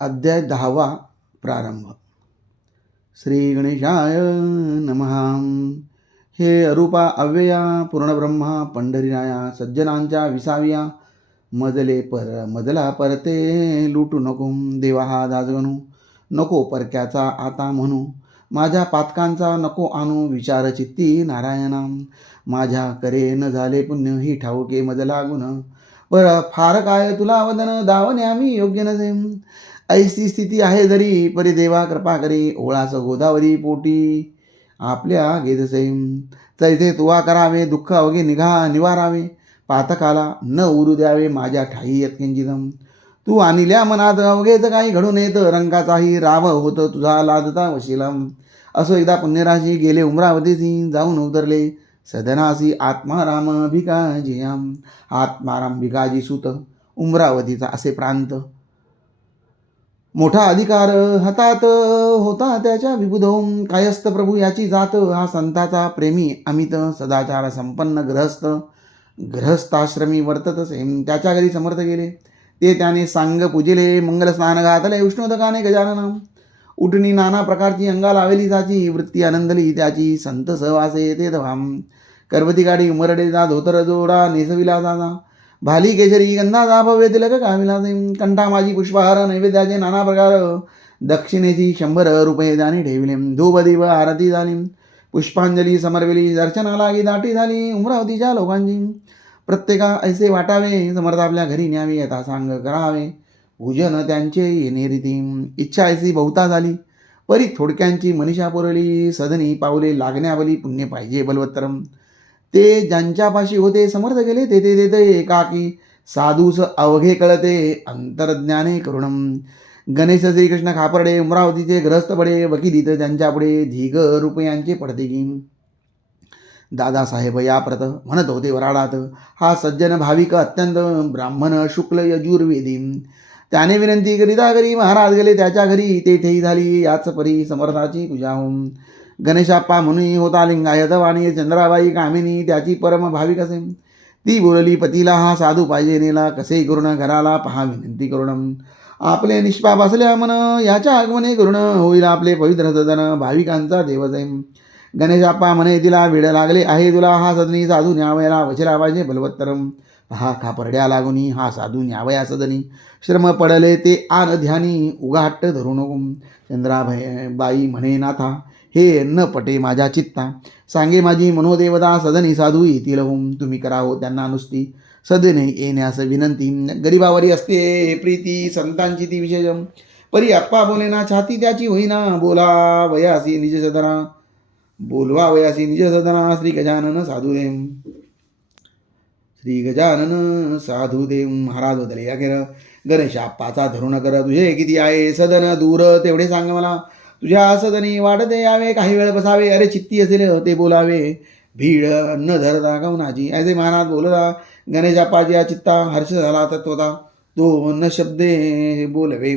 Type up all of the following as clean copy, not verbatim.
अध्याय 10वा प्रारंभ. श्री गणेशाय नमः. हे अरूपा अव्यया पूर्णब्रह्मा पंढरीराया, सज्जनांच्या विसाव्या मजला परते लुटू नको. देवा हा दासगणू नको परक्याचा आता म्हणू. माझ्या पातकांचा नको आणू विचार चित्ती नारायणा. माझ्या करे न झाले पुण्य ही ठाऊके मजला गुण. पर फार काय तुला वदन दावणे आम्ही योग्य नसे. ऐसी स्थिती आहे जरी परी देवा कृपा करी. ओळास गोदावरी पोटी आपल्या घेतसे. तैसे तुवा करावे दुःख अवघे निवारावे. पातकाला न उरू द्यावे माझ्या ठाई यत्किंचितम. तू आणिल्या मनात अवघेच काही घडून येत. रंगाचाही राव होत तुझा लादता वशिलम. असो एकदा पुण्यराशी गेले उमरावतीसी जाऊन उतरले सदनासी आत्माराम भिकाजियाम. आत्माराम भिकाजी सुत उमरावतीचा असे प्रांत. मोठा अधिकार हातात होता त्याच्या विबुधोम. कायस्थ प्रभू याची जात. हा संताचा प्रेमी अमित सदाचार संपन्न गृहस्थाश्रमी वर्तत असे. त्याच्या घरी समर्थ गेले ते त्याने सांग पूजिले. मंगल स्नान घातले उष्णोदकाने गजानना. उठणी नाना प्रकारची अंगा लावेली जाची. वृत्ती आनंदली त्याची संत सहवासे ते धाम. करवती गाडी उमरडे जा धोतर जोडा नेसविला जाजा. भाली केशरी गंधाचा भव्य तिलक काविलासे. कंठा माझी पुष्पहार नैवेद्याचे नाना प्रकार. दक्षिणेची 100 रुपये त्याने ठेविले. धूप दीप आरती झाली. पुष्पांजली समर्विली. दर्शना लागी दाटी झाली उमरावतीच्या लोकांची. प्रत्येका ऐसे वाटावे समर्थ आपल्या घरी न्यावे. यथा सांग करावे पूजन त्यांचे येणे रीती. इच्छा ऐसी बहुता झाली परी थोडक्यांची मनीषा पुरली. सदनी पावले लागण्यावली पुण्य पाहिजे बलवत्तरम. ते ज्यांच्यापाशी होते समर्थ गेले तेथे तेथे एकाकी. साधूस अवघे कळते अंतर्ज्ञाने करुणम. गणेश श्रीकृष्ण खापर्डे उमरावतीचे ग्रस्त पडे. वकिलीत त्यांच्या पुढे धीग रुपयांचे पडते की. दादासाहेब या प्रत म्हणत होते वराडात. हा सज्जन भाविक अत्यंत ब्राह्मण शुक्ल यजुर्वेदी. त्याने विनंती करिता करी महाराज गेले त्याच्या घरी. तेथेही झाली याच परी समर्थाची पूजा होऊन. गणेशाप्पा म्हणून होता लिंगायत वाणी. चंद्राबाई कामिनी त्याची परम भाविक असे. ती बोलली पतीला हा साधू पाहिजे नेला. कसे करुण घराला पहा विनंती करुण. आपले निष्पाप असल्या मन याच्या आगमने करुण. होईल आपले पवित्र सदन भाविकांचा देवजय. गणेशाप्पा म्हणे तिला वेळ लागले आहे तुला. हा सदनी साधू न्यावयाला वशिला पाहिजे बलवत्तरम. हा खापर्ड्या लागुनी हा साधू न्यावया सदनी. श्रम पडले ते आन ध्यानी उगाट धरू नको. चंद्राबाई म्हणे नाथा हे न पटे माझ्या चित्ता. सांगे माझी मनोदेवता सदनी साधू येतील होम. तुम्ही करावो त्यांना नुसती सदने येण्यास विनंती. गरिबावरी असते प्रीती संतांची ती विशेष. परी अप्पा बोलेना छाती त्याची होईना. बोलवा वयासी निज सदना. श्री गजानन साधुदेव. श्री गजानन साधुदेव. महाराज बदले अखेर. गणेश अप्पाचा धरून कर तुझे किती आहे सदन दूर तेवढे सांग मला. तुझ्या सदनी वाढते यावे काही वेळ बसावे. अरे चित्ती असेल ते बोलावे भीड न धरता गवनाची. ऐसे महाराज बोलला. गणेशाप्पाची चित्ता हर्ष झाला तत्वता. तो न शब्दे बोलवे.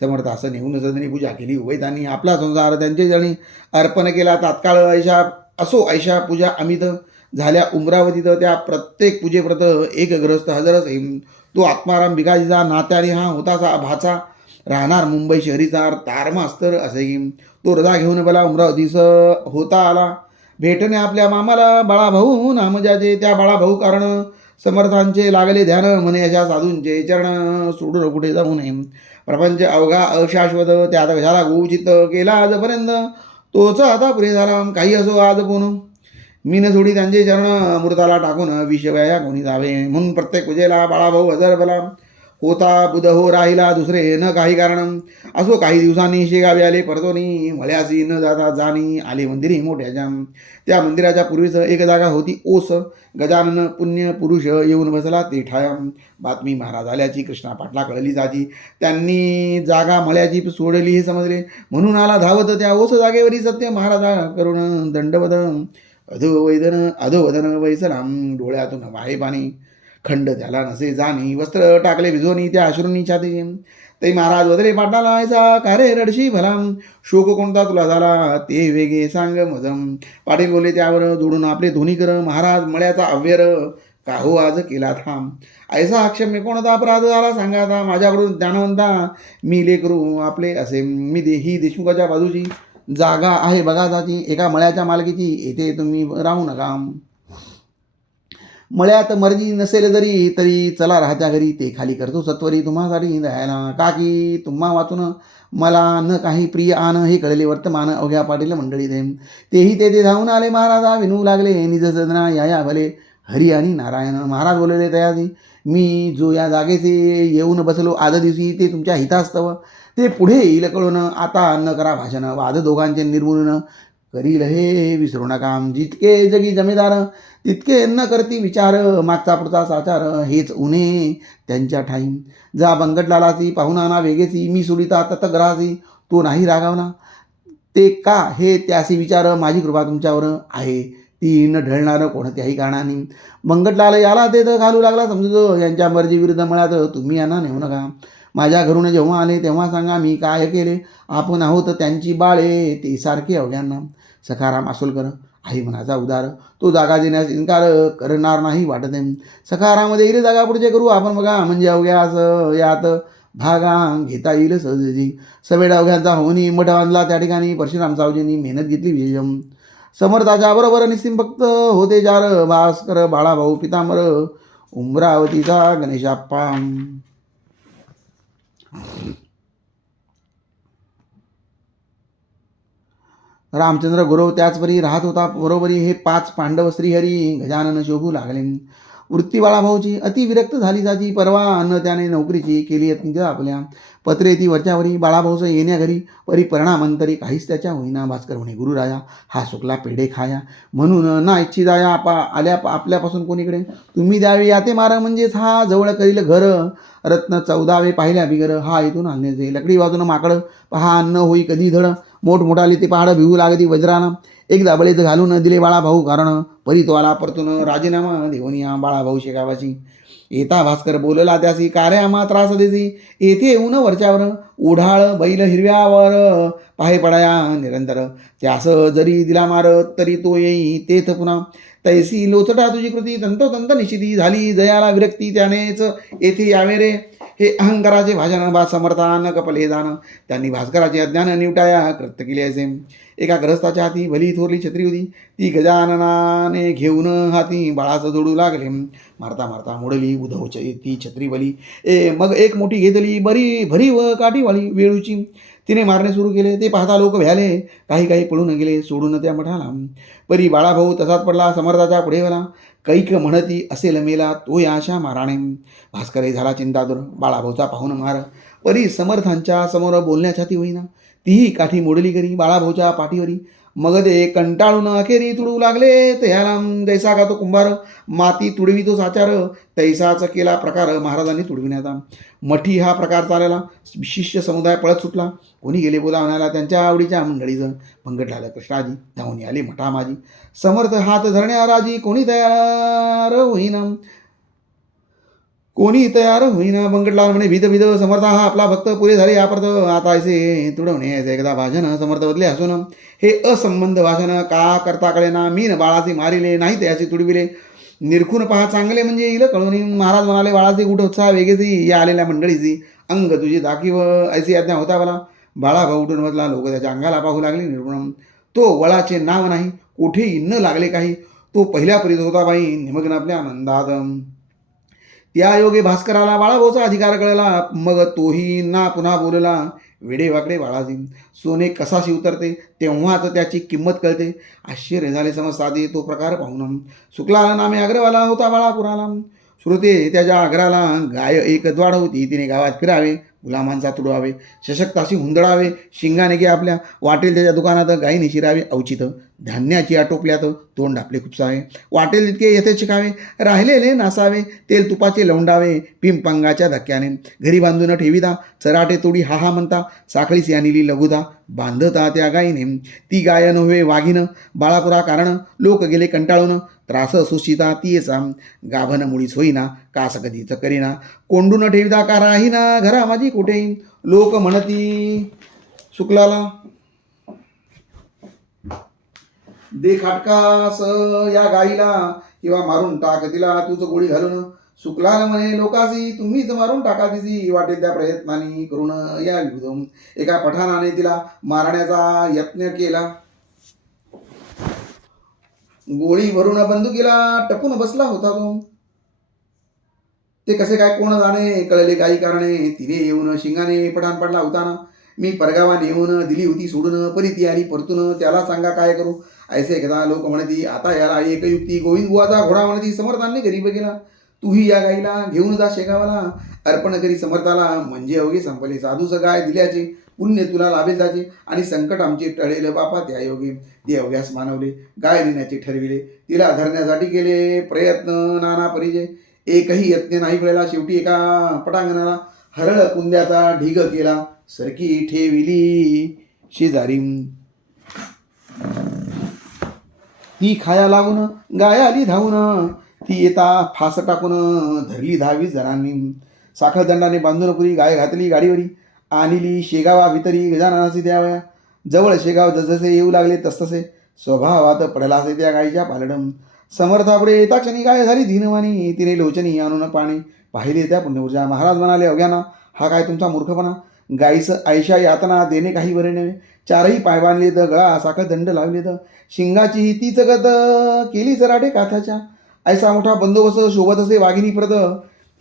समर्थ असं नेऊन सदनी पूजा केली. उभयतांनी आपला संसार त्यांचे जणी अर्पण केला. तात्काळ ऐशा पूजा अमित झाल्या उमरावतीत. त्या प्रत्येक पूजेप्रत एक ग्रस्त हजर असे. तो आत्माराम भिकाजीचा नात्याने हा होताचा भाचा. राहणार मुंबई शहरीचा तारमास्तर असे. तो रजा घेऊन मला उमरावतीस होता आला. भेटणे आपल्या मामाला बाळाभाऊ नाम ज्याचे. त्या बाळाभाऊ कारण समर्थांचे लागले ध्यान. म्हणे अशा साधूंचे चरण सोडून कुठे जाऊ नये. प्रपंच अवघा अशाश्वत त्यात कशाला गोचित केला आजपर्यंत. तोच आता पुरे झाला. काही असो आज कोण मीन सोडी त्यांचे चरण अमृताला टाकून विषव्या कोणी जावे. म्हणून प्रत्येक पूजेला बाळाभाऊ हजर बला होता. बुध हो राहिला दुसरे न काही कारण. असो काही दिवसांनी शेगावे आले परतोनी. मळ्यासी न जाता जाणी आले मंदिरी मोठ्याच्या. त्या मंदिराच्या पूर्वीच एक जागा होती ओस. गजानन पुण्य पुरुष येऊन बसला ते ठाया. बातमी महाराज आल्याची कृष्णा पाटला कळली जाती. त्यांनी जागा मळ्याची सोडली हे समजले. म्हणून आला धावत त्या ओस जागेवरी सत्य महाराजा करुण दंडवद. अधोवदन वैसलाम. डोळ्यातून वाहे पाणी खंड त्याला नसे जाणी. वस्त्र टाकले भिजवणी त्या अश्रूंनी छाती. ते महाराज वदले पाटलाला ऐसा का रे रडशी भला. शोक कोणता तुला झाला ते वेगे सांग मजम. पाटील बोलले त्यावर जोडून आपले धोनी कर. महाराज मळ्याचा अव्यर का हो आज केला थांब. ऐसा अक्षम्य कोणता अपराध झाला सांगा आता. माझ्याकडून ज्ञानवंता मी लेकरू आपले असे. मी ही देशमुखाच्या बाजूची जागा आहे बघा जाती, एका मळ्याच्या मालकीची. येथे तुम्ही राहू नका. मळ्यात मर्जी नसेल जरी तरी चला राहत्या घरी. ते खाली करतो सत्वरी तुम्हासाठी द्यायला. का की तुम्हा वाचून मला न काही प्रिय आण हे कळले वर्तमान अवघ्या पाटील मंडळी दे. तेही ते धावून आले महाराजा विनू लागले निज सदना या भले हरी आणि नारायण. महाराज बोलले तयारी मी जो या जागेचे येऊन बसलो आज दिवशी ते तुमच्या हितास्तव. ते पुढे येईल कळून आता न करा भाषण. वाद दोघांचे निर्मूलन करील हे विसरू नका. जितके जगी जमेदार तितके न करती विचार. मागचा पुढचा साचार हेच उणे त्यांच्या ठाई. जा बंगटलालाची पाहुणाना वेगेची मी सुडिता ततग्रासी. तो नाही रागावला ते का हे त्यासी विचार. माझी कृपा तुमच्यावर आहे ती न ढळणार कोणत्याही कारणाने. बंगटलाल याला ते घालू लागला समजतो. यांच्या मर्जी विरुद्ध मळ्यात तुम्ही यांना नेऊ नका. माझ्या घरून जेव्हा आले तेव्हा सांगा मी काय केले. आपण आहोत त्यांची बाळे ते सारखे अवघ्यांना. सखाराम आसोलकर आई मनाचा उदार. तो जागा देण्यास इन्कार करणार नाही वाटते. सखाराम देईल जागा पुढचे करू आपण बघा. म्हणजे अवघ्यास यात भागा घेता येईल सहजी. सवेड अवघ्यांचा होऊनी मठ बांधला त्या ठिकाणी. परशुराम सावजींनी मेहनत घेतली विजयम. समर्थाच्या बरोबर निस्सिम भक्त होते चार. भास्कर बाळाभाऊ पितांबर उमरावतीचा गणेशाप्पा. रामचंद्र गुरव त्याचपरी राहत होता बरोबरी. हे 5 पांडव श्रीहरी गजानन शोभू लागले. वृत्ती बाळाभाऊची अति विरक्त झाली जाती. परवा अन्न त्याने नोकरीची केली अत्यंत आपल्या. पत्रे ती वरच्यावरी बाळाभाऊचं येण्या घरी. परी परिणामांतरी काहीच त्याच्या होईना. भास्कर म्हणे गुरुराया हा सुकला पेढे खाया. म्हणून ना इच्छी जाया आल्या आपल्यापासून कोणीकडे. तुम्ही द्यावे याते मार म्हणजेच हा जवळ करील घर. रत्न 14 पाहिल्या बिगर हा इथून आणण्याचे. लकडी बाजून माकड पहा अन्न होई कधी धड. मोठमोठाली ते पहाड भिवू लागती वज्रानं. एकदा बळेच घालून दिले बाळाभाऊ कारण. परी तो आला परतून राजीनामा देऊन या बाळाभाऊ शेगावाची. येता भास्कर बोलला त्यासी कारे आम्हा त्रास देसी. येथे येऊन वरच्यावर उढाळ बैल हिरव्यावर पाहे पडाया निरंतर. त्यास जरी दिला मार तरी तो येई तेथ पुन्हा. तैसी लोचटा तुझी कृती तंतोतंत निश्चिती झाली. जयाला विरक्ती त्यानेच येथे यावे रे. हे अहंकाराचे भाषण बा समर्था न कपल हे जाण. त्यांनी भास्कराचे अज्ञान निवटाया कृत्य केले असे. एका ग्रस्ताच्या हाती भली थोरली छत्री होती. ती गजाननाने घेऊन हाती बाळाचं जोडू लागले. मारता मारता मोडली उधव ती छत्री भली. मग एक मोठी घेतली बरी भरी व काठीवाळी वेळूची. तिने मारणे सुरू केले. ते पाहता लोक भ्याले. काही काही पळून गेले सोडून त्या मठाला. परी बाळाभाऊ तसाच पडला समर्थाच्या पुढे गेला. कैक म्हणती असेल मेला तो या अशा माराणे. भास्करही झाला चिंतातुर. बाळाभाऊचा पाहून मार. परी समर्थांच्या समोर बोलण्याच्या ती होईना. तीही काठी मोडली करी बाळाभाऊच्या पाठीवरी. मग ते कंटाळून अखेरी तुडू लागले. तयाला जैसा का तो कुंभार माती तुडवितो साचार. तैसाच केला प्रकार महाराजांनी तुडविण्याचा. मठी हा प्रकार चालला. शिष्य समुदाय पळत सुटला. कोणी गेले बोलावण्याला त्यांच्या आवडीच्या मंडळीचं. पंकटलाल कृष्णाजी धावून आले मठामाजी. समर्थ हात धरण्या राजी. कोणी तयार होईना. बंकटलाल म्हणे भीत भीत समर्थ हा आपला भक्त पुरे झाले यापर्यंत. आता ऐसे तुडवणे एकदा भाषण. समर्थ बदले हसून हे असंबंध भाषण का करता कळेना. मी न बाळाचे मारिले नाही त्याचे तुडविले. निरखून पहा चांगले म्हणजे येईल कळून. महाराज म्हणाले बाळाचे कुठं उत्साह वेगेची या आलेल्या मंडळीची. अंग तुझी दाखीव ऐसी आज्ञा होता मला. बाळाभाऊ उठून बसला. लोक त्याच्या अंगाला पाहू लागले निर्गुण. तो वळाचे नाव नाही कुठेही न लागले काही. तो पहिल्या परीत होता बाई निमग्न आपल्या आनंदात. त्या योगे भास्कराला बाळाभाऊचा अधिकार कळला. मग तोही ना पुन्हा बोलला. वेडे वाकडे बाळाजी. सोने कसाशी उतरते तेव्हाच त्याची किंमत कळते. आश्चर्य झाले समजसाधी तो प्रकार पाहून. शुक्ला नामे अग्रवाला होता बाळापुराला. श्रोते त्याच्या अग्राला गाय एक द्वाड होती. तिने गावात फिरावे गुलामांचा तुडवावे. सशक्ताशी हुंदडावे शिंगाने घे आपल्या. वाटेल त्याच्या दुकानात गायीने शिरावे अवचित. धान्याची आटोपल्यात तोंड आपले खुपसावे. वाटेल तितके यथेच शिकावे. राहिलेले नासावे. तेल तुपाचे लवंडावे पिंपंगाच्या धक्क्याने. घरी बांधून ठेविता चराटे तोडी हा म्हणता. साखळीस आणली लघुता बांधता त्या गायीने. ती गाय नव्हे वाघीन. बाळापुरा कारण लोक गेले कंटाळून. त्रास सुशिता तीचा गाभण मुळीच होईना. कास कधीच करीना. कोंडून ठेविता का राहीना घरा माझी कुठे. लोक म्हणती शुक्लाला दे खाटकास या गाईला. किंवा मारून टाक तिला तूच गोळी घालून. सुकलाल म्हणे लोकासी तुम्हीच मारून टाका तिची, वाटेल त्या प्रयत्नाने करून या विधम. एका पठाणाने तिला मारण्याचा यत्न केला. गोळी भरून बंदुकीला टपून बसला होता तो. ते कसे काय कोण जाणे, कळले काही कारणे. तिने येऊन शिंगाने पठाण पडला होता. मी परगावा नेऊन दिली होती सोडून, परी ती आली परतून, त्याला सांगा काय करू. ऐसे कदा लोक म्हणती, आता याला एक युक्ती. गोविंद बुवाचा घोडा म्हणती, समर्थांनी गरीब गेला. तूही या गाईला घेऊन जा शेगावाला, अर्पण करी समर्थाला, म्हणजे अवघे संपले. साधूच गाय दिल्याचे पुण्य तुला लाभेल जाचे, आणि संकट आमचे टळेल बापा त्या योगे. ते अवघ्यास मानवले, गाय नेण्याचे ठरविले, तिला धरण्यासाठी केले प्रयत्न नाना परिचय. एकही यत्न नाही मिळाला. शेवटी एका पटांगणाला हरळ कुंद्याचा ढीग केला, सरकी ठेविली शेजारी. ती खाया लागून गाय आली धावून, ती येता फास टाकून धरली 10-20 जणांनी. साखळदंडाने बांधून पुरी गाय घातली गाडीवरी, आणली शेगावा भितरी गजाननाची द्यावया. जवळ शेगाव जसजसे येऊ लागले तसतसे स्वभावात पडला असे त्या गायीच्या पालडम. समर्थापुढे येता क्षणी गाय झाली धीनवाणी, तिने लोचनी आणून पाणी पाहिले त्या पुण्यपूजा. महाराज म्हणाले अवघ्याना, हा काय तुमचा मूर्खपणा. गायीस आयशा यातना देणे काही बरे नव्हे. 4ही पाय बांधले तर गळा साखळ दंड लावले तर, शिंगाची तीच गत केली जराटे काथ्याच्या. ऐसा मोठा बंदोबस्त शोभत असे वाघिनी प्रद,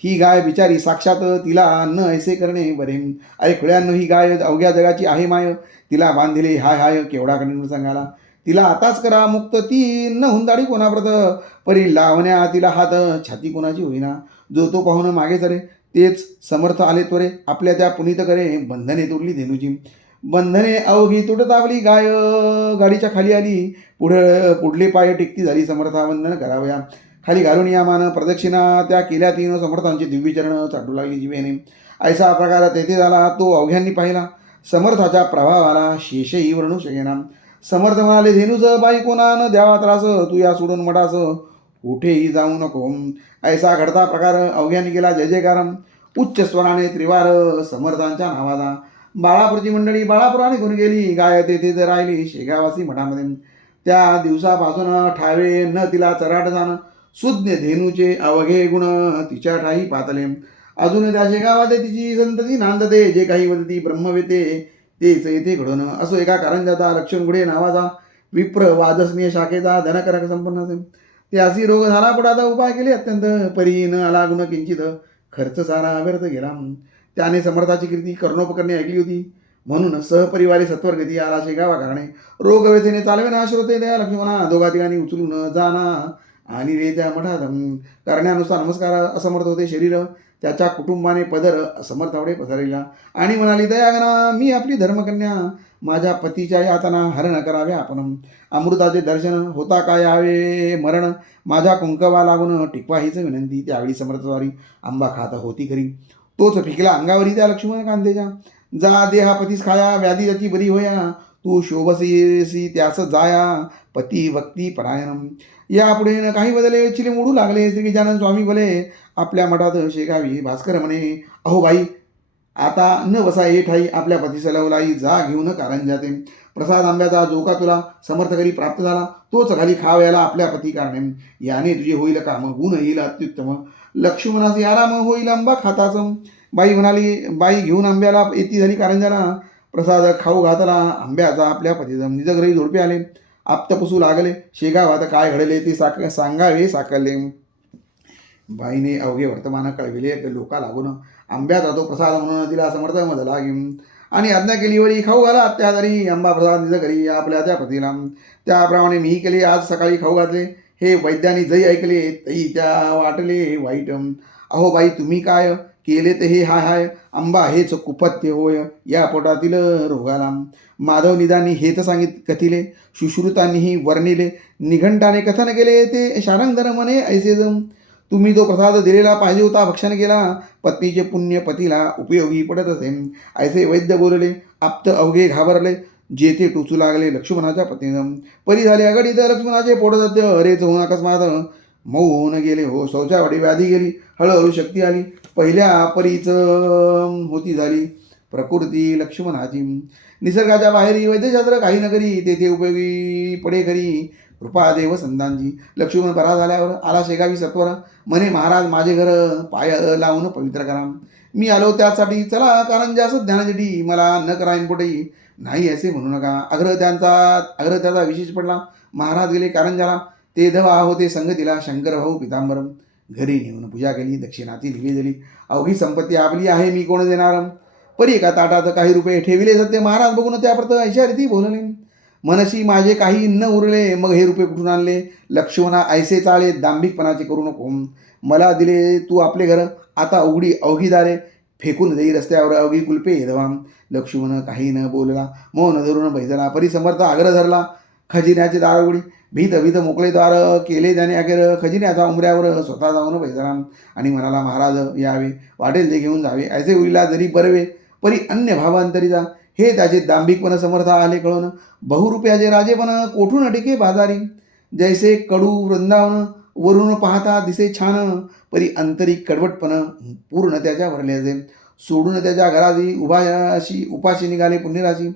ही गाय बिचारी साक्षात तिला न ऐसे करणे बरे. अरे खुळ्यांनो, ही गाय अवघ्या जगाची आहे माय, तिला बांधिले हाय हाय केवढा कठीण सांगाला. तिला आताच करा मुक्त, ती न हुंदाडी कोणाप्रत, परी लावण्या तिला हात छाती कोणाची होईना. जो तो पाहून मागे सरे, तेच समर्थ आले त्वरे, आपल्या त्या पुनीत करे बंधने तुटली धेनूची. बंधने अवघी तुटतावली गाय गाडीच्या खाली आली, पुढले पाय टिकती झाली. समर्था वंदन करावया, खाली घालून या मान प्रदक्षिणा त्या केल्या. तीन समर्थांचे दिव्य चरण चाटू लागली जिवेने. ऐसा प्रकार तेथे झाला तो अवघ्यांनी पाहिला, समर्थाच्या प्रभावाला शेषही वर्णू शकेना. समर्थ म्हणाले, धेनूच बाई कोणा न द्यावा त्रास, तू या सोडून मठास कुठेही जाऊ नको. ऐसा घडता प्रकार अवघ्यांनी केला जय जयकार, उच्च स्वराने त्रिवार समर्थांच्या नावाचा. बाळापूरची मंडळी बाळापुराने घेऊन गेली, गाय तेथेच राहिली शेगावासी मठामध्ये. त्या दिवसापासून ठावे न तिला चराट जाण, सुज्ञ धेनूचे अवघे गुण तिच्या ठाई पातले. अजून त्या शेगावात तिची संतती नांदते, जे काही वदती ब्रह्मवेते तेच येथे घडून. असो एका कारंजाचा लक्षणगुडे नावाचा, विप्र वाजसनीय शाखेचा धनकरक संपन्न असे. त्यासी रोग झाला पडाता उपाय केले अत्यंत, परी न आला गुण किंचित, खर्च सारा व्यर्थ गेला. त्याने समर्थाची कीर्ती कर्णोपकरणे ऐकली होती, म्हणून सहपरिवारी सत्वरगती आला शेगावा कारणे. रोग व्यथेने चालवेना श्रोते त्या लक्ष्मणा, दोघा तिघांनी उचलून जाना आणि रे त्या मठात. करण्यानुसार नमस्कार असमर्थ होते शरीर, त्याच्या कुटुंबाने पदर असमर्थावडे पसरविला. आणि म्हणाली, दयागना मी आपली धर्मकन्या, माझ्या पतीच्या यातना हरण कराव्या आपण. अमृताचे दर्शन होता काय यावे मरण, माझ्या कुंकवा लागून टिकवा हीच विनंती. त्यावेळी समर्थद्वारी आंबा खात होती खरी, तोच फिकला अंगावरी त्या लक्ष्मण कांतेच्या. जा देहा पतीस खाया, व्याधी त्याची बरी होया, तू शोभसी त्यास जाया, पती भक्ती परायणम. यापुढे काही बदले चिले मोडू लागले. श्री गजानन स्वामी भले आपल्या मठात शेगावी. भास्कर म्हणे, अहो बाई, आता न बसा ये ठाई, आपल्या पतीस लवलाई जा घेऊन कारंजाते. प्रसाद आंब्याचा जो का तुला समर्थकरी प्राप्त झाला, तोच खाली खावयाला आपल्या पती कारणे. याने तुझे होईल काम, गुण येईल अत्युत्तम. लक्ष्मणास आराम होईल आंबा खाताच. बाई म्हणाली, बाई घेऊन आंब्याला येती झाली कारंजाला. प्रसाद खाऊ घातला आंब्याचा आपल्या पतीचा. निजग्रही जोडपे आले, आप्तपुसू लागले. शेगावात काय घडले ते सांगावे साकले. बाईने अवघे वर्तमान कळविले लोका लागून. आंब्याचा तो प्रसाद म्हणून तिला समर्थ मधला घेऊन आणि आज्ञा केली, वरी खाऊ घाला अत्याधारी आंबा प्रसाद निज घरी आपल्या त्या पतीला. त्याप्रमाणे मीही केले, आज सकाळी खाऊ घातले. हे वैद्यानी जई ऐकले तई त्या वाटले वाईट. अहो बाई, तुम्ही काय केले ते हे हाय हाय, आंबा हेच कुपत्य होय या पोटातील रोगाला. माधव निदानी हेच सांगित कथिले, सुश्रुतांनीही वर्णिले, निघंटाने कथन केले ते शारंगधर म्हणे ऐसे जम. तुम्ही जो प्रसाद दिलेला पाहिजे होता भक्षण केला, पत्नीचे पुण्य पतीला उपयोगी पडत असे. ऐसे वैद्य बोलले, आप्त अवघे घाबरले, जेथे टोचू लागले लक्ष्मणाच्या पत्नीनं. परी झाले अगडीत लक्ष्मणाचे पोट सत्य, अरेच होऊन अकस्मात मऊ होऊन गेले हो. शौचावाडी व्याधी गेली, हळूहळू शक्ती आली, पहिल्या परीच होती झाली प्रकृती लक्ष्मणाची. निसर्गाच्या बाहेरी वैद्यशास्त्र काही न करी, तेथे उपयोगी पडे खरी कृपादेव संतांची. लक्ष्मण बरा झाल्यावर आला शेगावी सत्वर, म्हणे महाराज माझे घर पाय लावून पवित्र करा. मी आलो त्यासाठी, चला कारंजा ज्ञानजडी, मला न करा इनपोटी, नाही असे म्हणू नका. आग्रह त्याचा विशेष पडला. महाराज गेले कारंजाला, ते धवा होते संगतीला, शंकर भाऊ पितांबरम. घरी नेऊन पूजा केली, दक्षिणाती निवेदली, अवघी संपत्ती आपली आहे मी कोण देणार. परी एका ताटात काही रुपये ठेविले सत्य, महाराज बघून त्याप्रत ऐशा रीती बोलले. मनशी माझे काही न उरले, मग हे रुपये कुठून आणले. लक्ष्मणा ऐसे चाळे दांभिकपणाचे करू नको. मला दिले तू आपले घर, आता उघडी अवघी दारे फेकून देई रस्त्यावर अवघी कुलपे धवा. लक्ष्मण काही न बोलला, मौन धरून बैसला. परिसमर्थ आग्रह धरला, खजिन्याचे दार उघडी. भीत मोकळे द्वार केले त्याने अखेर. खजिन्याचा उमऱ्यावर स्वतः जाऊन बैसला आणि म्हणाला, महाराज यावे, वाटेल ते घेऊन जावे. ऐसे उरला जरी बरवे, परी अन्य भावांतरीचा. हे त्याचे दांभिकपण समर्थ आले कळून. बहुरुपयाचे राजेपण कोठून टिके बाजारी. जैसे कडू वृंदावन वरून पाहता दिसे छान, परी आंतरिक कडवटपण पूर्ण त्याच्या भरल्याचे. सोडून त्याच्या घराची उपाशी निघाले पुण्यराशी.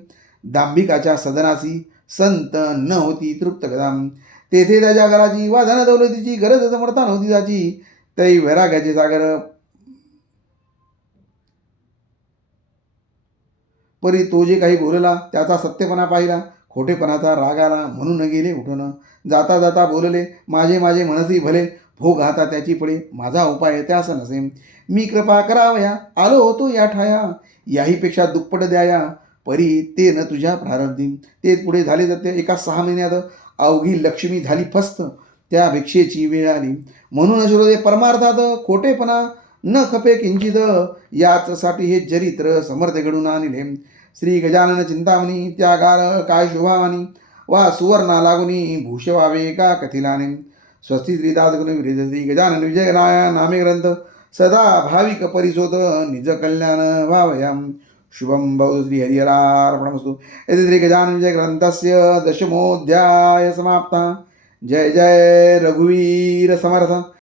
दांभिकाच्या सदनाशी संत न होती तृप्त गदाम. तेथे त्याच्या घराची वा धन दौलतीची गरज समर्था नव्हती त्याची. तै वैराग्याचे सागर, परी तो जे काही बोलला त्याचा सत्यपणा पाहिला. खोटेपणाचा राग आला म्हणून गेले उठून. जाता जाता बोलले, माझे मनसी भले, भोग हाता त्याची पडे, माझा उपाय त्यास नसे. मी कृपा करावया, आलो होतो या ठाया, याहीपेक्षा दुप्पट द्याया, परी ते न तुझ्या प्रारब्धी. तेच पुढे झाले जाते. एका 6 महिन्यात अवघी लक्ष्मी झाली फस्त, त्या भिक्षेची वेळ आली. म्हणून श्रोते परमार्थात खोटेपणा न खपे किंचित, याचसाठी हे चरित्र समर्थ घडून आणले. श्री गजानन चिंतामणी त्यागार काय शोभावानी, वा सुवर्णा लागुनी भूष व्हावे का कथिलाने. स्वस्ती श्रीदास गुण विरेज श्री गजानन विजयनाय नामे ग्रंथ, सदा भाविक परिसोत निज कल्याण भावयाम. शुभम भव श्री हरिहरार्पणमस्तु. यदि श्री गजानन विजय ग्रंथस्य 10मोऽध्याय समाप्तः. जय जय रघुवीर समर्थ.